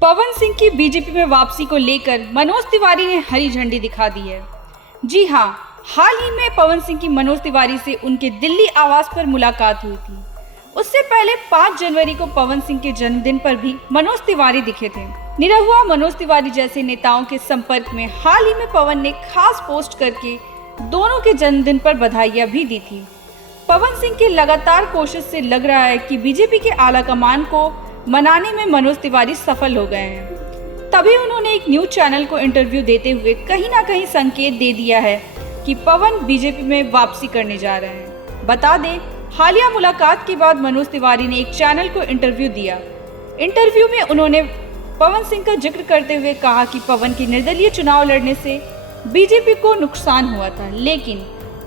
पवन सिंह की बीजेपी में वापसी को लेकर मनोज तिवारी ने हरी झंडी दिखा दी है। जी हां, हाल ही में पवन सिंह की मनोज तिवारी से उनके दिल्ली आवास पर मुलाकात हुई थी। उससे पहले 5 जनवरी को पवन सिंह के जन्मदिन पर भी मनोज तिवारी दिखे थे। निरहुआ मनोज तिवारी जैसे नेताओं के संपर्क में हाल ही में पवन ने खास पोस्ट करके दोनों के जन्मदिन पर बधाइयां भी दी थी। पवन सिंह की लगातार कोशिश से लग रहा है कि बीजेपी के आला कमान को मनाने में मनोज तिवारी सफल हो गए हैं। तभी उन्होंने एक न्यूज चैनल को इंटरव्यू देते हुए कहीं ना कहीं संकेत दे दिया है कि पवन बीजेपी में वापसी करने जा रहे हैं। बता दें, हालिया मुलाकात के बाद मनोज तिवारी ने एक चैनल को इंटरव्यू दिया। इंटरव्यू में उन्होंने पवन सिंह का जिक्र करते हुए कहा कि पवन के निर्दलीय चुनाव लड़ने से बीजेपी को नुकसान हुआ था, लेकिन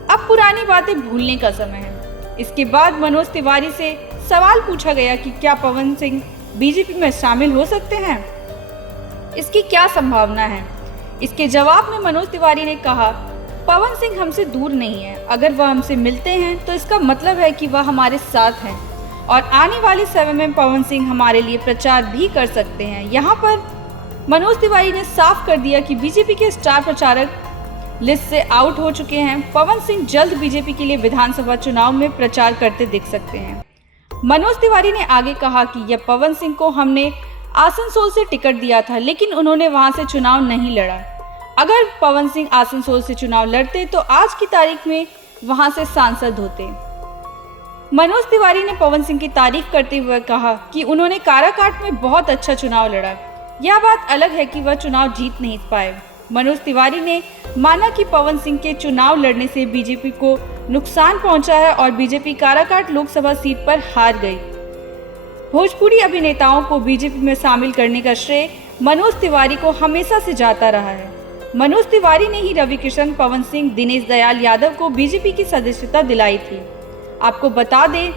अब पुरानी बातें भूलने का समय है। इसके बाद मनोज तिवारी से सवाल पूछा गया कि क्या पवन सिंह बीजेपी में शामिल हो सकते हैं, इसकी क्या संभावना है। इसके जवाब में मनोज तिवारी ने कहा, पवन सिंह हमसे दूर नहीं है। अगर वह हमसे मिलते हैं तो इसका मतलब है कि वह हमारे साथ हैं और आने वाले समय में पवन सिंह हमारे लिए प्रचार भी कर सकते हैं। यहाँ पर मनोज तिवारी ने साफ कर दिया कि बीजेपी के स्टार प्रचारक लिस्ट से आउट हो चुके हैं। पवन सिंह जल्द बीजेपी के लिए विधानसभा चुनाव में प्रचार करते दिख सकते हैं। मनोज तिवारी ने आगे कहा कि यह पवन सिंह को हमने आसनसोल से टिकट दिया था, लेकिन उन्होंने वहां से चुनाव नहीं लड़ा। अगर पवन सिंह आसनसोल से चुनाव लड़ते तो आज की तारीख में वहां से सांसद होते। मनोज तिवारी ने पवन सिंह की तारीफ करते हुए कहा कि उन्होंने काराकाट में बहुत अच्छा चुनाव लड़ा। यह बात अलग है कि वह चुनाव जीत नहीं पाए। मनोज तिवारी ने माना कि पवन सिंह के चुनाव लड़ने से बीजेपी को नुकसान पहुंचा है और बीजेपी काराकाट लोकसभा सीट पर हार गई। भोजपुरी अभिनेताओं को बीजेपी में शामिल करने का श्रेय मनोज तिवारी को हमेशा से जाता रहा है। मनोज तिवारी ने ही रवि किशन, पवन सिंह, दिनेश दयाल यादव को बीजेपी की सदस्यता दिलाई थी। आपको बता दें,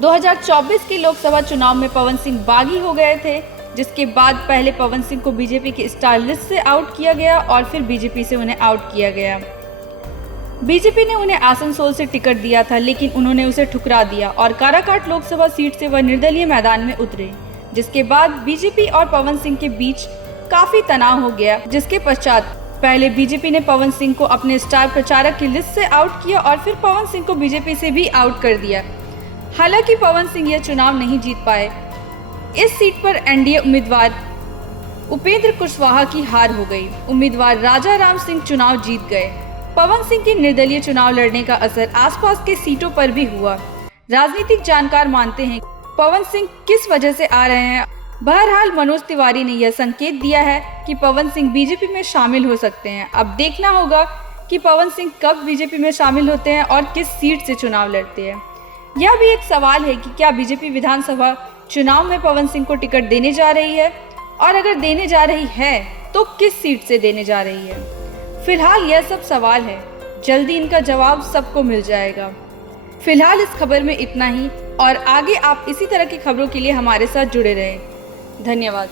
2024 के लोकसभा चुनाव में पवन सिंह बागी हो गए थे, जिसके बाद पहले पवन सिंह को बीजेपी की स्टार लिस्ट से आउट किया गया और फिर बीजेपी से उन्हें आउट किया गया। बीजेपी ने उन्हें आसनसोल से टिकट दिया था, लेकिन उन्होंने उसे ठुकरा दिया और काराकाट लोकसभा सीट से वह निर्दलीय मैदान में उतरे, जिसके बाद बीजेपी और पवन सिंह के बीच काफी तनाव हो गया। जिसके पश्चात पहले बीजेपी ने पवन सिंह को अपने स्टार प्रचारक की लिस्ट से आउट किया और फिर पवन सिंह को बीजेपी से भी आउट कर दिया। हालांकि पवन सिंह यह चुनाव नहीं जीत पाए। इस सीट पर एनडीए उम्मीदवार उपेंद्र कुशवाहा की हार हो गई। उम्मीदवार राजा राम सिंह चुनाव जीत गए। पवन सिंह के निर्दलीय चुनाव लड़ने का असर आसपास के सीटों पर भी हुआ। राजनीतिक जानकार मानते हैं पवन सिंह किस वजह से आ रहे हैं। बहरहाल मनोज तिवारी ने यह संकेत दिया है कि पवन सिंह बीजेपी में शामिल हो सकते हैं। अब देखना होगा कि पवन सिंह कब बीजेपी में शामिल होते हैं और किस सीट से चुनाव लड़ते हैं। यह भी एक सवाल है कि क्या बीजेपी विधानसभा चुनाव में पवन सिंह को टिकट देने जा रही है, और अगर देने जा रही है तो किस सीट से देने जा रही है। फिलहाल यह सब सवाल है, जल्दी इनका जवाब सबको मिल जाएगा। फिलहाल इस खबर में इतना ही, और आगे आप इसी तरह की खबरों के लिए हमारे साथ जुड़े रहें। धन्यवाद।